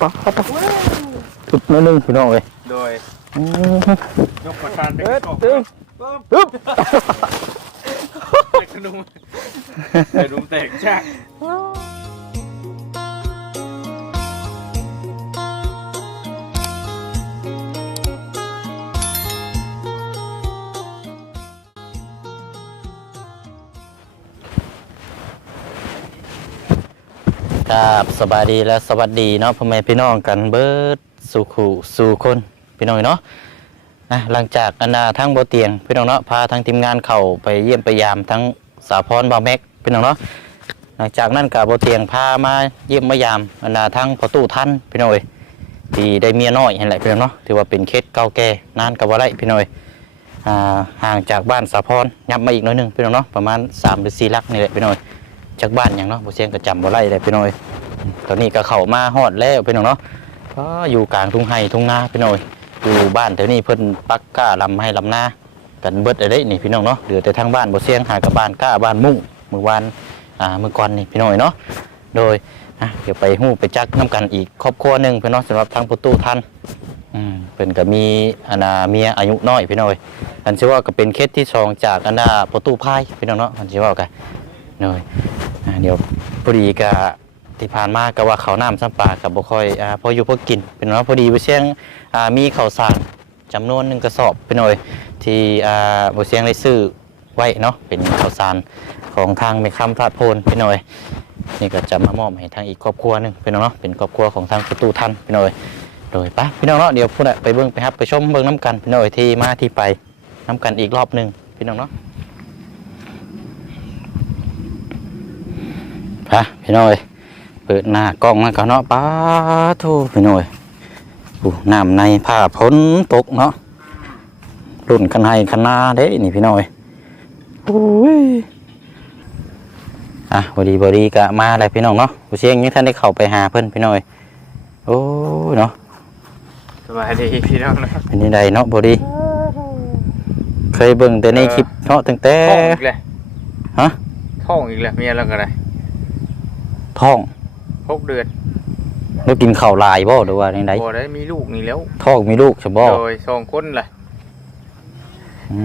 ป๊าดทุบนิดนึงพี่น้องเอ้ยโดยอืมยกประธานไปเอิ้นออกตึงปึ๊บปึ๊บเด็กขนุมเด็กขนุมแตกจ้า ครับสบายดีและสวัสดีเนาะพ่อแม่พี่น้องกันเบิดสู่ขู่สู่คนพี่น้องเนาะอะหลังจากอนนาทั้งโบเตียงพี่น้องเนาะพาทั้งทีมงานเข้าไปเยี่ยมไปยามทั้งสาพรบาแม็กพี่น้องเนาะหลังจากนั้นกับโบเตียงพามาเยี่ยมมายามอนนาทั้งพอตู้ท่านพี่น้อยที่ได้เมียน้อยเห็นแหละพี่น้องเนาะถือว่าเป็นเคสเก่าแก่นานกับว่าไรพี่น้อยห่างจากบ้านสาพรยับมาอีกน้อยหนึงพี่น้องเนาะประมาณ3หรือ4ลักนี่แหละพี่น้อย จากบ้านอย่างเนาะโบเสียงก็จำบ่ไรเลยพี่น้อยตอนนี้ก็เข้ามาฮอดแล้วพี่น้องเนาะก็อยู่กลางทุ่งไห่ทุ่งนาพี่น้องอยู่บ้านแถวนี้เพิ่นปักก้าลำให้ลำนากันเบิดได้นี่พี่น้องเนาะเหลือแต่ทางบ้านบ่เสียงหากับบ้านก้าบ้านมุ่งเมื่อวานอ่าเมื่อก่อนนี่พี่น้องเนาะโดยอะเดี๋ยวไปฮู้ไปจักน้กันอีกครอบครัวหนึ่งพี่น้องสำหรับทางประตูท่านอืมเพิ่นก็มีอาณาเมียอายุน้อยพี่น้องอันชื่อว่าก็เป็นเคสที่สองจากอาณาประตูพายพี่น้องเนาะอันชื่อว่ากัน โดยอ่าเดี๋ยวพอดีก็ที่ผ่านมาก็ว่าเขาน้ำซ้ำปลากับบ่ค่อยอ่าพออยู่พอกิน เป็นว่าพอดีบ่เชียงอ่ามีข้าวสารจำนวนหนึ่งกระสอบไปหน่อย ที่อ่าบ่เชียงได้ซื้อไว้เนาะเป็นข้าวสารของทางแม่คำพลาดโพนไปหน่อยนี่ก็จะมามอบให้ทางอีกครอบครัวหนึงพี่น้องเนาะเป็นครอบครัวของทางประตูทันพี่น้อยโดยปะพี่น้องเนาะเดี๋ยวพูดไปเบิ่งไปครับไปชมเบิ่งน้ำกันพี่น้อยที่มาที่ไปน้ำกันอีกรอบหนึ่งพี่น้องเนาะ ไปพี่น้อย เปิดหน้ากล้องมาก่อนเนาะป้าทูพี่หน่อยอู้น้ำในผ้าพ้นตกเนาะรุ่นคันให้คันนาเด้นี่พี่หน่อยอุ้ยอะบอดีบอดีกะมาเลยพี่น้องเนาะผู้เชียงยังท่านได้เข้าไปหาเพิ่นพี่หน่อยโอ้ยเนาะสบายดีพี่น้องนะเป็นยังไงเนาะบอดี เคยเบิ่งแต่ในคลิปเนาะตั้งแต่ท้องอีกแล้วฮะท้องอีกแล้วเมียแล้วก็ได้ ท้องหกเดือนแล้วกินข้าวลายบ่หรือว่าจังไดพอได้มีลูกนี่แล้วท้องมีลูกใช่บ่โดยสองคนล่ะอื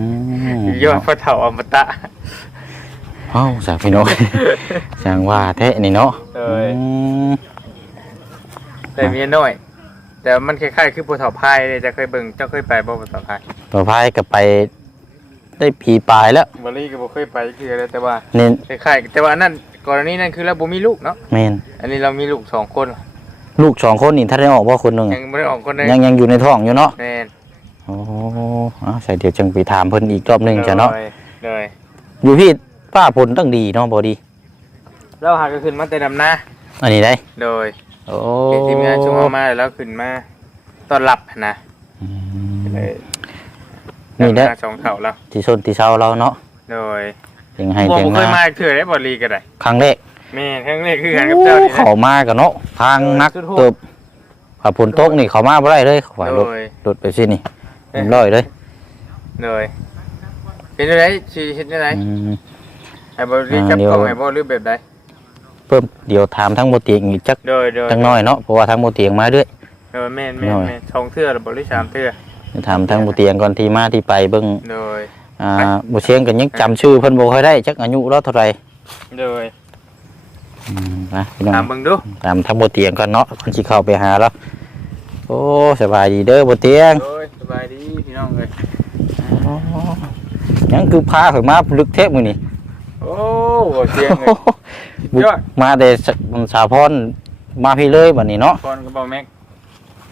มยอดพระเถาอมตะเอ้าสาพี่น้อยช่างว่าแท้นี่เนาะเอ้ยอืมแต่เมียน้อย แต่มันคล้ายๆคือภูเถาพายเลยจะเคยเบิ่งเจ้าเคยไปบ่ภูเถาพายต่อพายก็ไป ได้ปีปลายแล้วบรี่ก็บ่เคยไปคืออะไรแต่ว่านี่คล้ายๆแต่ว่าอันนั่น กรณีนั่นคือเราบ่มีลูกเนาะแมนอันนี้เรามีลูกสองคนลูกสองคนนี่ถ้าได้ออกว่าคนหนึ่งยังไม่ได้ออกคนหนึงยังยังอยู่ในท้องอยู่เนาะแม่นโอ้เอาใส่เดี๋ยวจังไปถามเพิ่นอีกรอบหนึงจ้ะเนาะเลยเลยอยู่พี่ป้าผลตั้งดีเนาะบอดี เราหาก็ขึ้นมาแต่ดำนาอันนี้ได้โดยโอ้เห็นทีมงานชุมเอามาแล้วขึ้นมาต้อนรับนะอืมเลยนี่แหละดำาสองเท่าแล้วที่ชนที่เช้าเราเนาะโดยเพี ยงให้บ่เพียงเคมายมาเถื่อได้บ่ลีก็ได้ครั้งแรกแม่นครั้งแรกคือกันกับเจ้านี่เขานะมากันเนาะทางนักสุดโหดเติบถ้าฝนตกนี่เขามาบ่ได้เลยเขาไหวรถโดย รถไปสินี่เรียบร้อยเลยโดยเป็นจังไดสิเฮ็ดจังไดอืมให้บ่ลีอ่าจับเดี๋ยวกล้องให้บ่หรือแบบใดเพิ่มเดี๋ยวถามทั้งโมเตียงอีกจักโดยโดยจังน้อยเนาะเพราะว่าทั้งโมเตียงมาด้วย โดยแม่นแม่นน้อย แม่นสองเทื่อหรือบ่หรือสามเทื่อถามทั้งโมเตียงก่อนที่มาที่ไปเบิ่งโดย อ่าบ่เชียงกันยังจำชื่อเพิ่นบ่ค่อยได้จักอายุเราเท่าไหร่โดยอืมนะพี่น้อง ถามเบิ่งดูตามทั้งโมเตียงก่อนเนาะเพิ่นสิเข้าไปหาแล้วโอ้สบายดีเด้อโมเตียงโดยสบายดีพี่น้องเอ้ยอ๋อยังคือพาข่อยมาลึกเทพมื้อนี้โอ้บ่เสียงเลย บุกยอด มาแต่สสาพรมาพี่เลยบัดนี้เนาะก่อนก็บอกแม็ก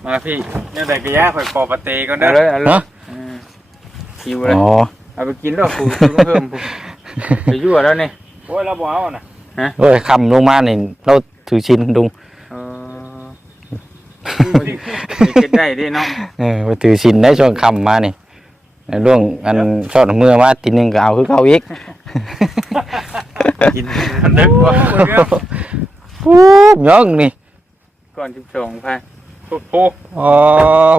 มาพี่เนี่ยใดก็ยาข่อยขอปะเตก่อนเด้อเอาเลยเอาเลยฮะอืมคิวเลยอ๋อ เอาไปกินแล้วกูกูเพิ่มกูไปยั่วแล้วนี่โอ้ยเราบ่เอาน่ะโอ้ยคำลงมานี่เราถือชินดุงเออไปเก็ดได้เดิเนาะเออไปถือชินได้ช่วงคำมานี่ล่วงอันชอดเมื่อมาทีนึงก็เอาคือเขาอีกกินมันดึกกว่าคนเดียวปุ๊บยังนี่ก่อน12พันโอ้โหอ๋อ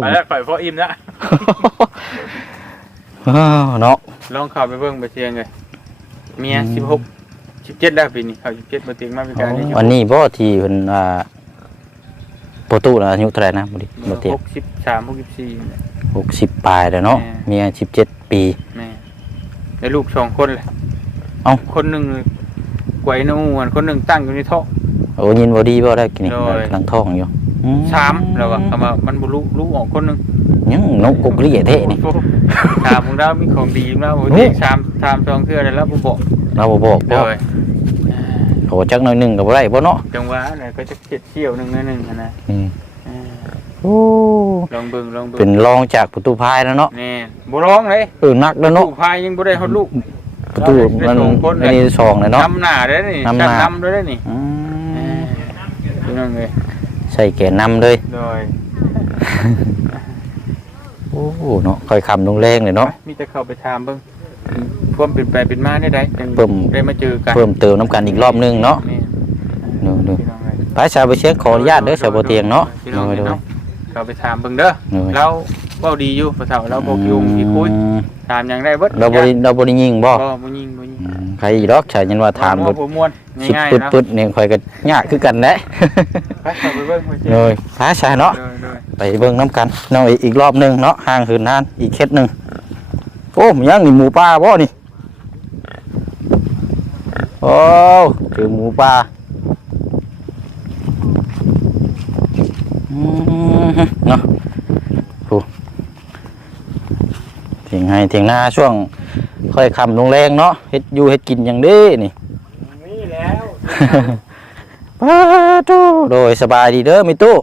ไปแล้วข่อยพออิ่มแล้ว อ้าวเนาะลองเข้าไปเบิ่งไปเชียงเลยเมีย16 17แล้วปีนี้เข้า17บ่เตียงมาพิการนี่อยู่วันนี้บ่ที่เพิ่นว่าโปรตุน่ะอายุเท่าไหร่นะบ่ดิบ่เตียงหกสิบสามหกสิบสี่เนี่ย60ปลายแล้วเนาะแม่ เมีย17ปี แม่ได้ลูกสองคนเลยเอ้า คนหนึ่งกวยน้ำมูนคนหนึ่งตั้งอยู่ในท้อง โอ้ยินบ่ดีบ่ได้กินนี่โดย กำลังท้องอยู่ อืสามแล้วอะเอามามันบุรุลูกออกคนหนึ่งยังนกกุกลี่เท่นี่โอ้โหถามมึงแล้วมีของดีมั้งแล้วโอ้เด็กสามสามสองเทื่อได้แล้วผมบอกเราบ่บอกเลบ่ยโหจักหน่อยหนึงก็บ่ได้บ่เนาะจังหวะอะไรก็จะเจ็ดเที่ยวหนึ่งนิดหนึ่งอะนะอืมอ่าโอ้ลองเบิ่งลองเบิ่งเป็นรองจากประตูพายแล้วเนาะนี่บุร้องเลยเออนักแล้วลูเนาะกพายยังบ่ได้ฮอดลูกประตูมันได้สองคนเลยอันนี้สองเลยเนาะ นำหน้าได้อนี่นำหน้าจัดนำด้วยได้อนี่อืม พี่น้องเลยใส่แก่นำเลยโดยโอ้โหเนาะค่อยคำลงแรงเลยเนาะมีแต่เข้าไปถามเบิ่งความเป็นไปเป็นมาได้ไดจังเพิ่มได้มาเจอกันเพิ่มเติมน้ำกันอีกรอบนึงเนาะนี่ดูดูพี่น้องเอ้ยพระชาวไปเช็คขออนุญาตเด้อชาวบ่เตียงเนาะพี่น้องโดเอ้ยยโดยเนาะเข้าไปถามเบิ่งเด้อโดยเราเว้าดีอยู่ภาษาเราบ่ยุ่งที่คุยอืมถามหยังได้เบิดเราบ่ได้เราบ่ได้ยิงบ่บ่บ่ยิงบ่ยิงอืม ใครอีดอกชายยันว่าถามบ่บ่บ่ม่วนสิง่ายปึ๊ดๆนะปึ๊ดเนี่ยข่อยก็ยากคือกันแหละไปเข้าไปเบิ่งไปสิเลยพระชายเนาะโดยโดยไปเบิ่งน้ำกันเนาะอีกอีกรอบหนึงเนาะห่างคืนนานอีกเคสหนึงโอ้มันยังนี่หมูป่าบ่นี่โอ้เจอหมูป่าอืมเนาะโอ้ เถียงให้เถียงหน้าช่วง ค่อยคำลงแรงเนาะเฮ็ดอยู่เฮ็ดกินอย่างเด้นี่มีแล้วป้าตู้โดยสบายดีเด้อมิตู้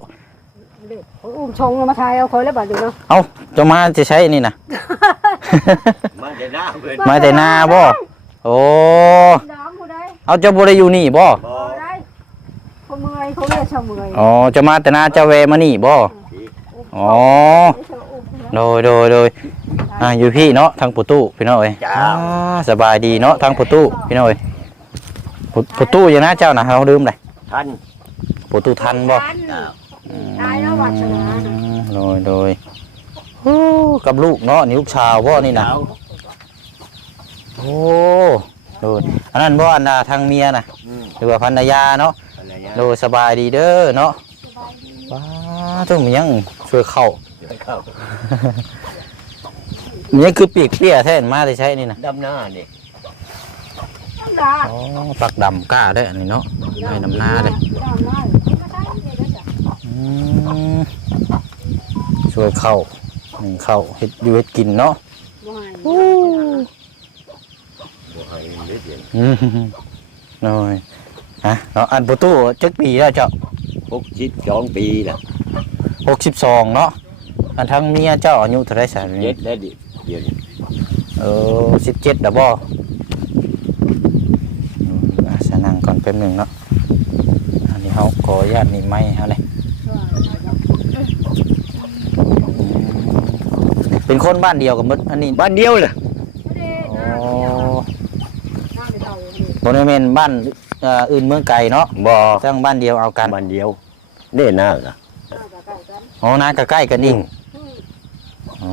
อุ้มชงมาทายเอาคอยแล้วบัดนี้เนาะเอ้าจะมาจะใช้นี่นะมาแต่หน้าเพื่อนมาแต่นาบ่โอ้น้องผู้ใดเอาเจ้าบ่ได้อยู่นี่บ่บอผู้ใดเขาเมื่อยเขาเรียกชาวเมื่อยอ๋อจะมาแต่นาเจ้าแวมานี่บ่อ๋อ โดยโดยโดยอ่าอยู่พี่เนาะทางประตูพี่น้องเอ้ยอ่าสบายดีเนาะทางประตูพี่น้องเอ้ยประประตูอย่างนะเจ้านะเฮาลืมเลยท่านประตูทันบ่ตายแล้ววัดชนะอืมโดยโดยโอ้กับลูกเนาะนี่ลูกชาวบ่นี่นะสาวโอ้โดยอันนั้นบ่อันน่ะทางเมียน่ะอืมหรือว่าภรรยาเนาะอะไรเงี้ยโดยสบายดีเด้อเนาะว้าต้องมีหยังช่วยเข้า เดี๋ยวเข้ามีหยังคือปีกเปี้ยแท้นมาได้ใช้นี่นะดำหน้านี่ดาอ๋อปักดำกล้าได้ออันนี้เนาะให้น้ำหน้าเลยอืมช่วยเข้าหนึ่งเข้าเฮ็ดอยู่เฮ็ดกินเนาะบ่ให้เด็ดเดียวอืมน้อยฮะเนาะอันประตูจักปีแล้วเจ้าหกสิบสองปีละหกสิบสองเนาะ อันทั้งเมียเจ้าอายุเท่าไรสามเจ็ดแล้วดิเดี๋ยวนี้เออสิบเจ็ดดับบ่อะสนั่งก่อนแป๊บหนึ่งเนาะอันนี้เขาขออนุญาตนี่ไม้เขาเลยเป็นคนบ้านเดียวกับมดอันนี้บ้านเดียวเลยโอ้บริเวณบ้านเอ่ออื่นเมืองไกลเนาะบ่ตั้งบ้านเดียวเอากันบ้านเดียวเน่หน้าละอ๋อนาใกล้ๆกันเองอ๋อ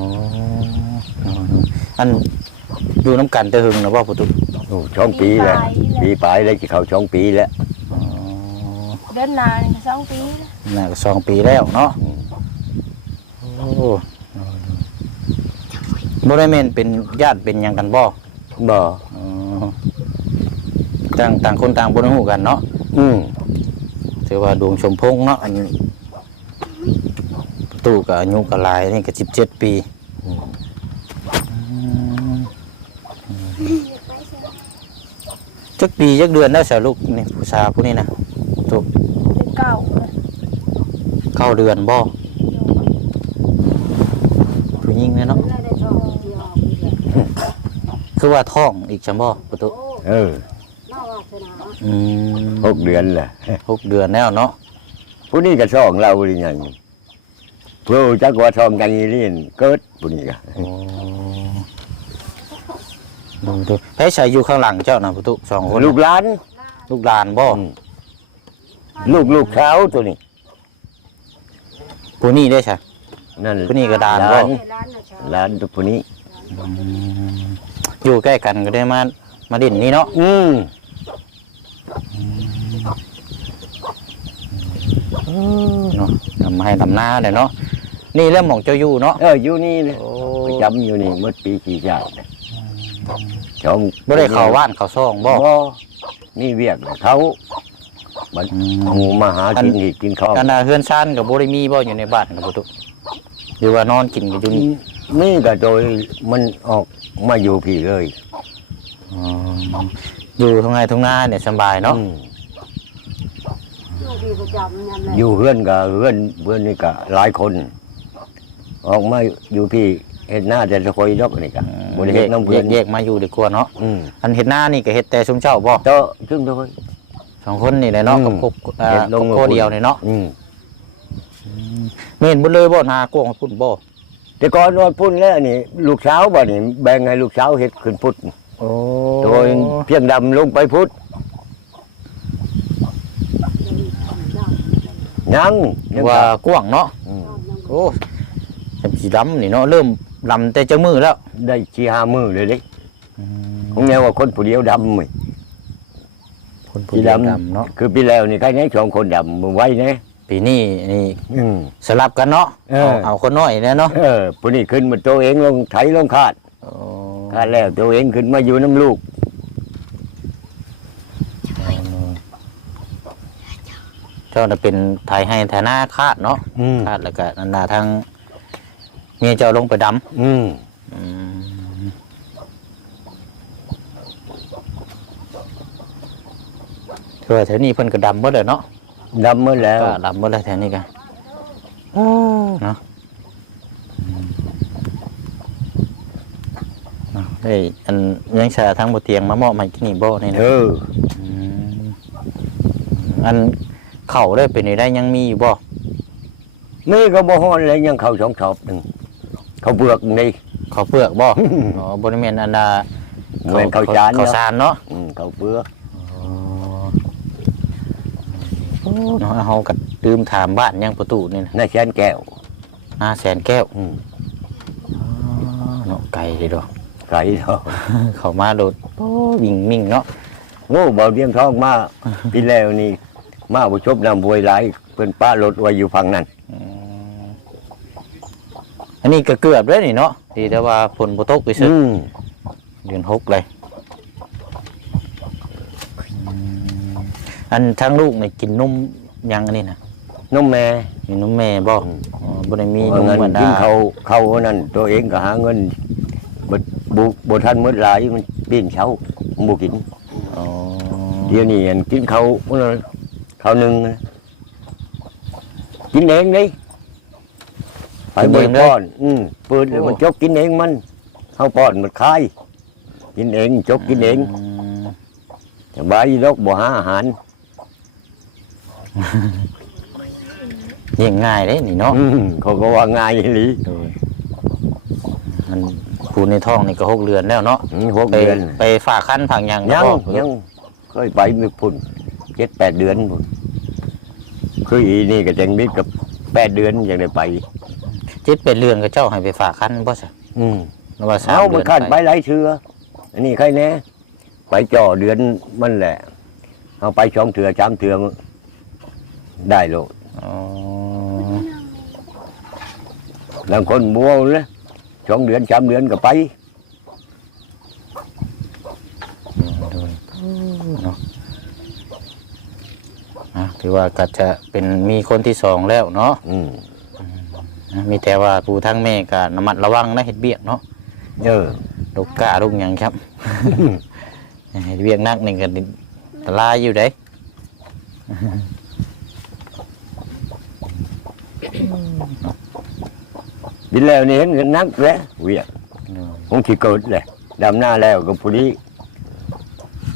อันดูน้ำกันแตะหึงนะว่าประตูโอ้ช่องปีแล้วปีปลายแล้วจะเข้าช่องปีแล้วอ๋อเดินนานสองปีน่าก็สองปีแล้วเนาะโอ้บริเวณเป็นญาติเป็นหยังกันบ่บ่อ๋อต่างต่างคนต่างบนหูกันเนาะอืมถือว่าดวงชมพงเนาะอันนี้ตู้กับอายุกับลายนี่ก็สิบเจ็ดปีอืม จักปีจักเดือนแล้วสาวลูกนี่ผู้ชายผู้นี้นะตู้เป็นเก่าเข้าเดือนบ่ผู้หญิงเนี่ยเนาะคือว่าท้องอีกจังบ่ประตูเอออืมหกเดือนแหละหกเดือนแล้วเนาะผู้นี้ก็ช่องเราหรือยังเพื่อจักว่าช่องกันนี่เล่นเกิดผู้นี้ก็โอ้ ดูดูเฮ้ยใส่อยู่ข้างหลังเจ้านะประตูสองคนลูกหลานลูกหลานบ่อืมลูกลูกสาวตัวนี้ผู้นี้ได้ใช่นั่นผู้นี้ก็ดานหบ่ลานหลานตัวผู้นี้อืมอยู่ใกล้กันก็ได้มามาดินนี่เนาะอืมโอ้เนาะทำให้ทำหน้าเลยเนาะนี่เริ่มหมองเจ้าอยู่เนาะเอออยู่นี่เลยโอ้ประจำอยู่นี่เมื่อปีกี่ชาติ ชมบ่ได้เข้าว่านเข้าซ่องบ่บ่นี่เวียกเขาบัดอืมหมูมาหากินอีกกินข้าวอันน่ะเฮือนซ่านกับบ่ได้มีบ่อยู่ในบ้านกับบ่ตุหรือว่านอนกินกันอยู่นี่นี่ก็โดยมันออกมาอยู่พี่เลยอ๋ออยู่ทางไงทางหน้าเนี่ยสบายเนาะอืมอยู่ดีประจำนั่นแหละอยู่เพื่อนกับเพื่อนเพื่อนนี่ก็หลายคน ออกมาอยู่พี่เห็นหน้าแต่จะคอยดอกนี่ก็ บริเฮ็ดน้ำเพื่อนแยกๆมาอยู่ดีกว่าเนาะอืมอันเฮ็ดหน้านี่ก็เฮ็ดแต่ชุมเจ้าบ่เจ้าซึ่งโดยสองคนนี่แหละเนาะอืมกับครอบอ่าเฮ็ดลครงอบครัวเดียวนี่เนาะอืมแม่นบ่เลยบ่นากวางพุ่นบ่แต่ก่อนนอนพุ่นแล้วนี่ ลูกสาวบ่นี่แบ่งให้ลูกสาวเฮ็ดขึ้นพุทธโอ้โดยเพียงดำลงไปพุทธยังยังว่ากว้างเนาะอืมโอ้จำสีดำนี่เนาะเริ่ม ลำแต่เจ้ามือแล้วได้ชีหามือเลยเด้ของแนวว่าคนผู้เดียวดำมั้ยคนผู้เดียวดำเนาะคือปีแล้วนี่ใครแน่สองคนดำมึงไว้แน่ปีนี้นี่อืมสลับกันเนาะเออเอาเอาคนน้อยเนี่ยเนาะเออผู้นี้ขึ้นมาตัวเองลงไถลงคาดโอ้คาดแล้วตัวเองขึ้นมาอยู่น้ำลูกเจ้าน่ะเป็นไทยให้ไทยหน้าคาดเนาะอืมคาดแล้วก็นันนาทาง เมียเจ้าลงไปดอืมำอืมคือว่าแถวนี้เพิ่นก็ดำหมดเลยเนาะดำหมาแล้วก็ดำหมดเลยแถวนี้กันเนาะอืมเนาะได้อันยังชาทั้งบนเตียงมามอบให้กินนี่บ่นี่นะ เออมอันเข่าได้เป็นได้ยังมีอยู่บ่ มีก็บ่ฮอนเลยยังเข้าสองชอบหนึ่ง เขาเบือกนี่เข่าเปลือกบ่ อ๋อบริเวณอันดาแม่นข้าวจานข้าวเนาะสารเนาะอืมเขาเบือกเนาะเฮาก็ลืมถามบ้านยังประตูนี่นะในแสนแก้วหน้าแสนแก้วอืมเนาะไกลเลยดอก ไก่ทองเข้ามาโดดโอ้วิ่งมิ่งเนาะโง่เบาเดียงทองมา ปีแล้วนี่ มาบ่ชบน้ำบวยหลายเพิ่นป้ารถไว้อยู่ฝั่งนั้นอืม อันนี้ก็เกือบเลยนี่เนาะดีแต่ว่าฝนบ่ตกไปซึอืมเดือนหกเลยอืมอันทั้งลูกนี่กินนมยังอันนี้นะน้องแม่มีนมแม่บ่อืมอ๋อบ่ได้มีนเอามเงินเหมือนกิดานเขาเขาอันนั้นตัวเองก็หาเงินบ่บ่บ่ทันหมดหลายมันปีนเช้าบ่กิน อ๋อเดี๋ยวนี้อันกินเขามื้อละเขาวหนึงนะกินเองดิ ไปเบิ่งป้อนอืมเปิดแล้วมันจกกินเองมันเฮาป้อนมันคายกินเองจกกินเองมสบายดอกบ่หาอาหารเลี้ยงง่ายเด้นี่เนาะอืมเขาก็ว่าง่ายอีหลีโดยมันผูในท้องนี่ก็หกเดือนแล้วเนาะอืมหกไปเดือนไปฝากคันผังยังยังบ่ยังเคยไปมีพุ่นเจ็ดแปดเดือนพุ่นคืออีนี่ก็จังนิดกับแปดเดือนยังได้ไป จิตเป็นเรื่องกับเจ้าให้ไปฝากคันบ่ซะอืมหรือว่าสามเอาเดืมัอนนคาดไปหลายเชืออันนี้ใครแน่ไปจ่อเดือนมันแหละ เอาไปสองเถื่อสามเถื่อได้โลดอ๋อบางคนบัวเลยสองเดือนสามเดือนก็ไป โดยเนาะอะถือว่าก็จะเป็นมีคนที่สองแล้วเนาะ อืมนะ มีแต่ว่าผู้ทั้งแม่ก็ระมัดระวังนะเฮ็ดเบียกเนาะเออลูกกาลูกหยังครับเฮ็ดเบียกนักหนึ่งกันตรายอยู่เด้บินแล้วนี่เห็นกันนักแล้วเวียกคงที่เกิดเลยดำหน้าแล้วก็ผู้นี้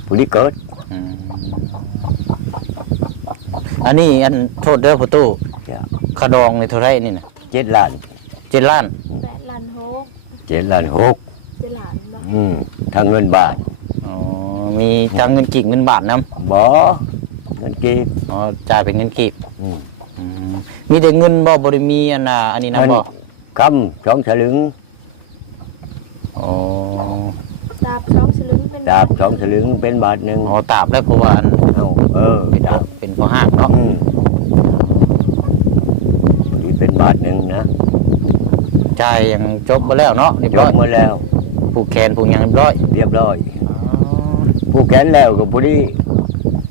ผู้นี้เกิดอืมอันนี้อันโทษเด้อพ่อตู้จ้ะขะดองในเท่าไรนี่นะ เจ็ดล้านเจ็ดล้านแปดล้านหกเจ็ดล้านหกเจ็ดล้านบ่อืมทางเงินบาทอ๋อมีทั้งเงินกีบเงินบาทนํบ่เงินกีบอ๋อจ่ายเป็นเงินกีบอืมอืมมีแต่เงินบ่บ่ได้มีอันน่ะอันนี้นะบ่คำสองฉลึงอ๋อดาบสองสลึงเป็นดาบสองฉลึงเป็นบาทหนึ่งอ๋อตาบแล้วเพราะว่าอันเอาเออเป็นดาบเป็นพอห้างเนาะอืม บาทหนึ่งนะ จ่ายยังจบไปแล้วเนาะเรียบยร้อกยมาแล้ว ผูกแขนผูกหยังเรียบร้อยเรียบร้อย ผู้แขนแล้วกับผู้นี้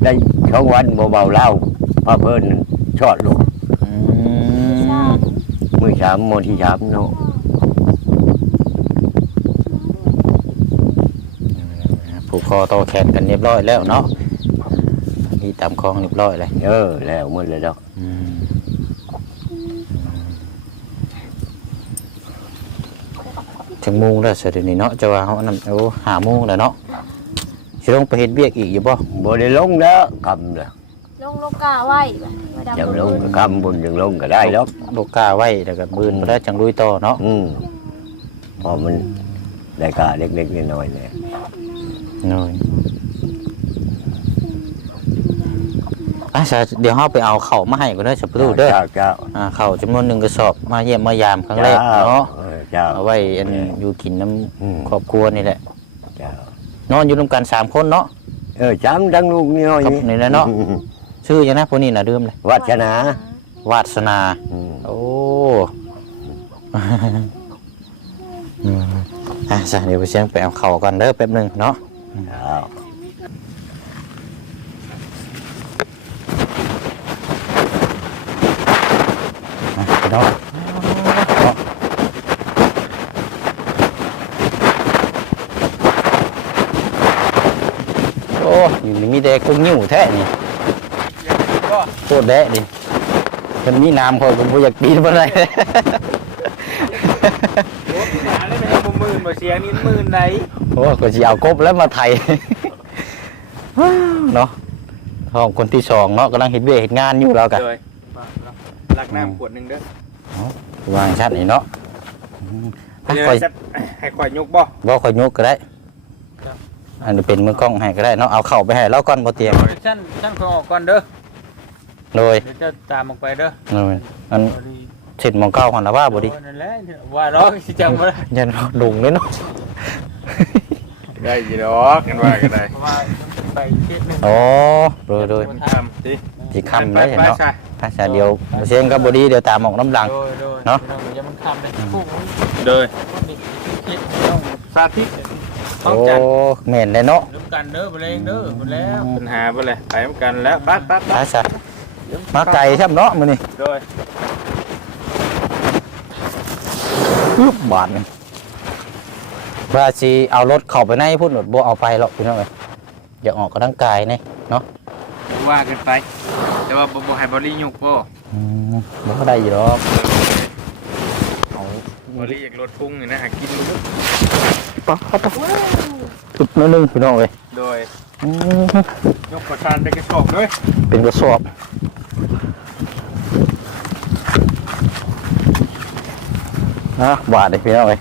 ได้ช่องวันเบาๆเล่าพาเพิ่นชอดลูกอืมมือสามโมงที่สามเนาะผูกคอต่อแขนกันเรียบร้อยแล้วเนาะมีตามคลองเรียบร้อยเลย เออแล้วหมดเลยดอก อืม ถึงโมุงแล้วเสร็จเดี๋ยวนี้เนาะจะว่าเขานำโอ้หาโมุงแล้วเนาะสิลงไปเฮ็ดเบียกอีกอยู่บ่บ่ได้ลงแล้วคำเลยลงลงกาไว้บ่ไว้ดำยังลงก็คำบนยังลงก็ได้ดอกลูกกาไว้แล้วก็บืนไปแล้วจังลุยต่อเนาะอืมพอมันได้กาเล็กๆน้อยๆเลยน้อยอะสาเดี๋ยวเฮาไปเอาเข่าวมาให้ก่อนเด้อสับปะรดเด้อเจ้าเจ้าอ่าเข่าวจำนวนหนึ่งกระสอบมาเยี่ยมมายามครั้งแรกเนาะ เออ เจ้าเอาไว้อันอยู่กินน้อืมำครอบครัวนี่แหละเจ้านอนอยู่ร่วมกันสามคนเนาะ เออจำดังลูกนี่น้อยครับนี่แหละเนาะ ชื่อยังนะพวกนี้นะเดิมเลยวัฒนาวาสนา อืมโอ้ อืมอะจ้ะเดี๋ยวไปเชียงไปเอาเข่าวก่อนเด้อแป๊บหนึงเนาะ เจ้า อะไปเนาะเนาะโอ้ยนี่มีแต่กุ้งยิ้วแท้นี่โคตร แดะดิมันมีน้ำคอยผมบ่อยากปีนบ่ได้โอ้ยหาได้เป็นบ่หมื่นบ่เสียงนี่หมื่นไหนโอ้ก็สิเอากบแล้วมาไทยเนาะท้องคนที่สองเนาะกำลังเห็นเวยกเห็นงานอยู่แล้วกันเลยลักน้ำขวดหนึงเด้อวางชัดนี่เนาะอืมอะเดี๋ยวคอยจะให้ข่อยยกบ่บ่คอยยกก็ได้อันนี้เป็นมือกล้องให้ก็ได้เนาะเอาเข่าไปให้เราก่อนบ่เตียงฉันฉันขอออกก่อนเด้อ โดยเดี๋ยวจะตามออกไปเด้อโดยอันเสร็จหมองเก้าก่อนแล้วว่าบ่ดิโอ้นั่นแหละว่าร้องสิจังบ่ได้ยันดุงเลยเนาะ ได้อยู่ดอกกันว่ากันได้ว่าไปเทศนึงโอ้โดยโดยมันทำสิสิคำเลยเนาะไปถ้าจะเดียวเสียงก็บ่ดีเดี๋ยวตามออกน้ำหลัง โดยโดยเนาะ อย่ามันคำเลยพุ่งโดยคิดต้องสาธิตต้อโอ้งจัดแม่นเลยเนาะร่วมกันเด้อบ่เลงเด้อบ่แล้วปัญหาบ่เลยไปร่วมกันแล้วปั๊บปั๊บไปซะ มาไกลครับเนาะมื้อนี้โดยอึบบาทหนึงว่าสิเอารถเข้าไปในพุ่นรถบ่เอาไปหรอกพี่น้องเอ้ยอย่าออกกำลังกายนี่เนาะว่ากันไป แต่ว่าบ่บ่ให้บ่รียุกบ่อืมบ่ได้อยู่หรอกเอาบ่รีอยากลดพุงนี่นะหากินลูกปะปะปะอึบนิดนึงพี่น้องเอ้ยโดยอืมยกประธานได้กระสอบด้วยเป็นกระสอบ นะบาทเลยพี่น้องเอ้ย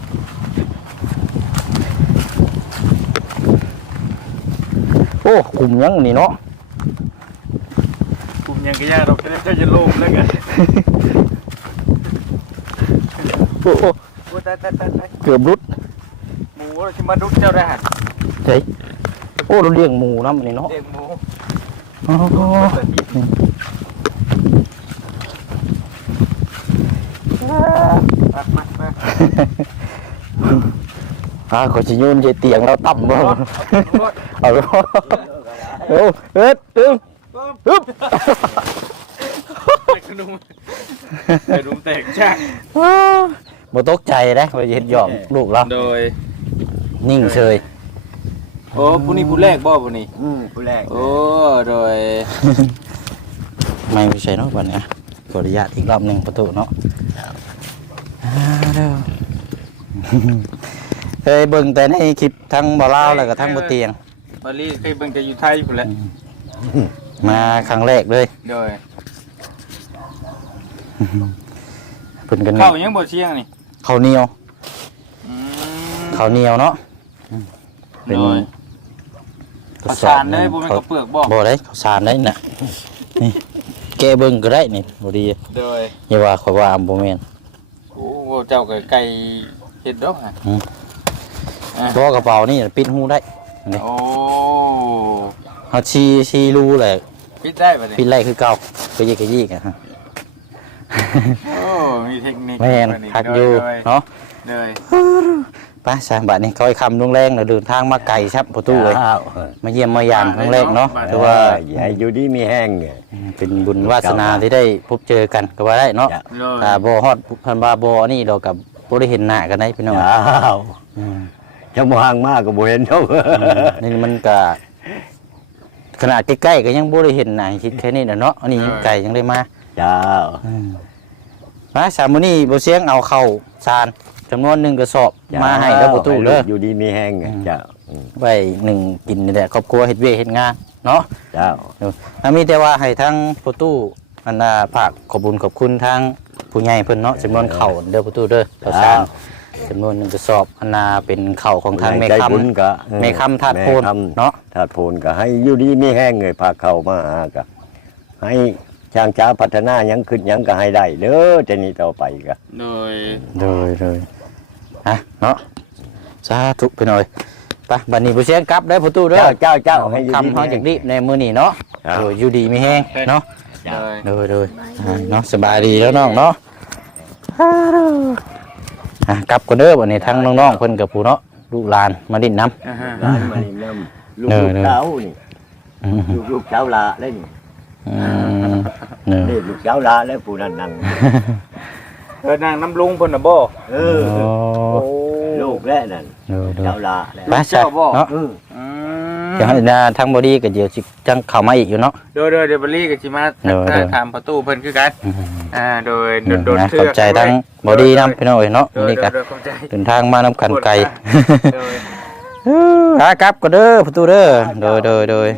โอ้กลุ่มยังนี่เนาะกลุ่มยังก็ยากเราจะได้จะโลมแล้วกันโอ้โอ้โอ้ตายตายตายตายเกือบรุดหมูเราจะมาดุเจ้าได้หันเฮ้ยโอ้เราเลี้ยงหมูน้ำนี่เนาะเด็กหมูโอ้โห มามามา อ่าขาจะโยุ่นใจเตียงเราต่ำบ่เอาไปโอ้เอ็ดตึงฮึบเด็กขนุ่มเด็กนุ่มแตกจ้าบ่ตกใจนะว่าเห็นหยอมลูกเราโดย นิ่งเฉยโอ้ผู้นี้ผู้แรกบ่ผู้นี้อืมผู้แรกโอ้โดยไม่ใช่เนาะวันนี้ขออนุญาตอีกรอบหนึ่งประตูเนาะอ่าเด้อ เคยเบิ่งแต่ในคลิปทั้งบ่อเล่าวแล้วก็ทั้งบ่เตียงบาลีเคยเบิ่งแต่อยู่ไทยพุ่นแหละมาครั้งแรกเลยโดยเพิ่นกันเข้ายังบ่เชียงนี่ข้าวเหนียวอืมข้าวเหนียวเนาะเป็นโดยทดประสอบสานได้บ่แม่นข้าวก็เปลือกบ่บ่ได้ข้าวสารได้น่ะนี่แกเบิ่งก็ได้นี่บ่ดีโดยอย่าว่าข่อยว่าบ่แม่นโอ้เจ้าก็ไก่ เฮ็ดดอกฮะเพราะว่ากระเป๋านี่ปิดหูได้นี่โอ้เฮาชีชีรูแหละปิดได้ป่ะเนี่ยปิดไล่คือเก่าไปยิกกะยิกอะฮะโอ้มีเทคนิคแม่นคักอยู่เนาะเลยไปสามบาทนี้คอยคำลงแรงเราเดินทางมาไกลครับประตูเลยจ้ามาเยี่ยมมายามครั้งแรกเนาะถืถืออว่าว่าอย่าให้อยู่ดีมีแห้งเนี่ย เป็นบุญวาสนาที่ได้พบเจอกันก็ว่าได้เนาะจ้ะเลยถ้าบ่ฮอดพันบาบ่นี่เรากับ บ่ได้เห็นหน้ากันได้พี่น้องจ้าอืมจะมห่างมากก็บ่เห็นเท่านี่มันก็ขนาดใกล้ๆก็ยังบ่ได้เห็นหน้าคิดแค่นี้น่ะเนาะอันนี้ยังไกลยังได้มาจ้าอืมมาสามมื้อนี้บ่เสียงเอาเข้าซานจำนวนหนึ่งกระสอบมาให้แล้วประตูเด้ออยู่ดีมีแห้งไงอืมจ้าอืมไว้หนึ่งกินนี่แหละครอบครัวเฮ็ดเวยกเฮ็ดงานเนาะจ้าถ้ามีแต่ว่าให้ทั้งประตูอันน่ะฝากขอบคุญขอบคุณทาง ผู้ใหญ่เพิ่นเนาะจำนวนเข่าวเด้อประตูเด้อข้าวสารจำนวนหนึ่งกระสอบอันน่ะเป็นเข่าวของทางแม่ใจคบุญก็เออำแม่คำธาตุโพนแม่ำเนาะถาดโพนก็ให้อยู่ดีมีแห้งเลยพาเข้ามาหาก็ให้ช่างจ้าพัฒนาหยังขึ้นหยังก็ให้ได้เด้อจะนี้ต่อไปก็โดยเลยเลยฮะเนาะสาธุไปหน่อยไปบัดนี้ผู้เสียงกลับได้อประตูเด้อเจ้าเจ้าเจ้าให้อยู่ดีคำเฮาจากนี้ในมื้อนี้เนาะครับโดยอยู่ดีมีแฮงเนาะ เลยโดยโดยอ่าเนาะสบายดีแล้วน้องเนาะอะกลับกันเด้อวันนี้ทั้งน้องๆเพิ่นกับผู้เนาะลูกหลานมาดิ้นน้ำอ่าฮะร้านมานี่นำลูกเนอะลูกเนอะเจ้านี่อืมลูกลูกเจ้าลาเล่นอืมเนอะนี่ลูกเจ้าลาแล้วผู้นั้นนั่งเออนางน้ำลุงเพิ่นน่ะบ่เอโอ้อลูกแล้วนั่นเนอะเนเจ้าอะลาแล้วไปใช่เนาะ เออ อืเดี๋ยวให้นาทั้งบอดี้กับเดี๋ยวสิจังเข้ามาอีกอยู่เนาะ โดยโดยเดบรี่กับจิมาเดี๋ยวเดี๋ยวถามประตูเพิ่นคือกันอืมอ่าโดยเนอะโดนนะเทืขอบใจทั้งบอดี้นำพี่น้องเอ้ยเนาะโดยนี่โดก็ยโดยเข้าใจเดินทางมานำกันไกลโดยขากลับก็เด้อประตูเด้อโดยโดยโดย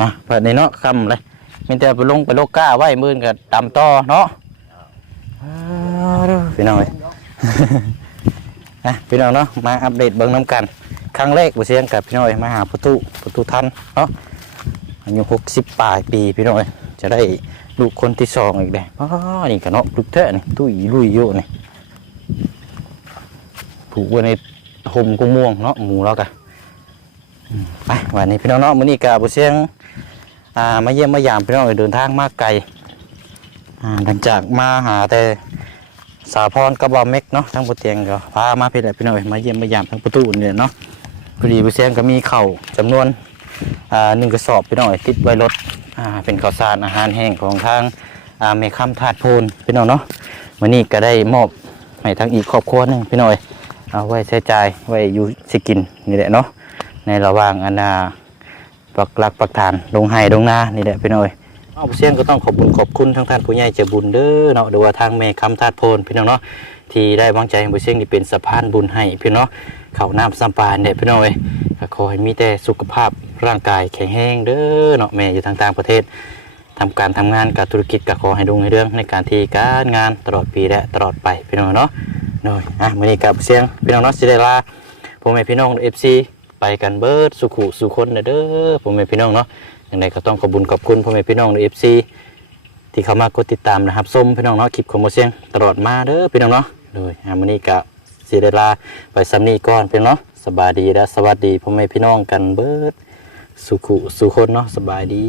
อะเปิดในเนาะคำเลยมีแต่ไปลงไปโลกก้าไว้มือนกับตำต่อเนาะเอาเด้อพี่น้องเอ้ยนะพี่น้องเนาะมาอัปเดตเบิ่งน้ำกัน ครั้งแรกบุเสียงกับพี่น้อยมาหาประตูประตูทันเนาะอายุหกสิบปลายปีพี่น้อย จะได้ลูกคนที่สองอีกเลยอ๋อนี่กันเนาะลูกเทะนี่ตุ้ยลุยอยู่นี่ผูกไว้ในห่มกุ้งม่วงเนาะหมูแล้วกันไปวันนี้พี่น้องเนาะมื้อนี้กับบุเสียงอ่ามาเยี่ยมมายามพี่น้องเอ้ยเดินทางมาไกลอ่าหลังจากมาหาแต่สาพรกับบอมเม็กเนาะทั้งประเตียงก็พามาพื่อนพี่น้อยมาเยี่ยมมายามทั้งประตูเนี่ยเนาะ พอดีผู้เสียงก็มีเข่าจำนวนหนึ่งกระสอบพี่น้อยติดไว้รถเป็นข้าวสารอาหารแห้งของทางเมฆคำถาดโพนพี่น้องเนาะวันนี้ก็ได้มอบให้ทั้งอีกครอบครัวหนึงพี่น้อยเอาไว้ใช้จ่ายไว้อยู่สิกินนี่แหละเนาะในระหว่างอันาปักหลักปักฐานลงไห้ลงนานี่แหละพี่น้อยเอาเสียงก็ต้องขอบคุณขอบคุณทั้งท่านผู้ใหญ่ใจบุญเด้อเนาะหรือว่าทางเมฆคำธาตุโพนพี่น้องเนาะที่ได้วางใจให้บุเสียงที่เป็นสะพานบุญให้พี่น้อง เขาน้ำสัมปานเนี่ยพี่น้องเอ้ยก็ขอให้มีแต่สุขภาพร่างกายแข็งแรงเด้อเนาะแม่อยู่ทางต่างประเทศทำการทำงานกับธุรกิจก็ขอให้ดุงให้เรื่องในการที่การงานตลอดปีและตลอดไปพี่น้องเนาะเนาะอะมื้อนี้กับเสียงพี่น้องเนาะสิได้ลาพ่อแม่พี่น้อง FC ไปกันเบิดสุขุสุคนเด้อพ่อแม่พี่น้องเนาะอย่างไรก็ต้องขอบุญขอบคุณพ่อแม่พี่น้องในเอฟซีที่เข้ามากดติดตามนะครับส้มพี่น้องเนาะคลิปของโมเสียงตลอดมาเด้อพี่น้องเนาะโดยอามื้อนี้ก็ สีเดลาไปสำนีก่อนพี่น้องเนาะสบายดีและสวัสดีพ่อแม่พี่น้องกันเบิดสุขุสุคนเนาะสบายดี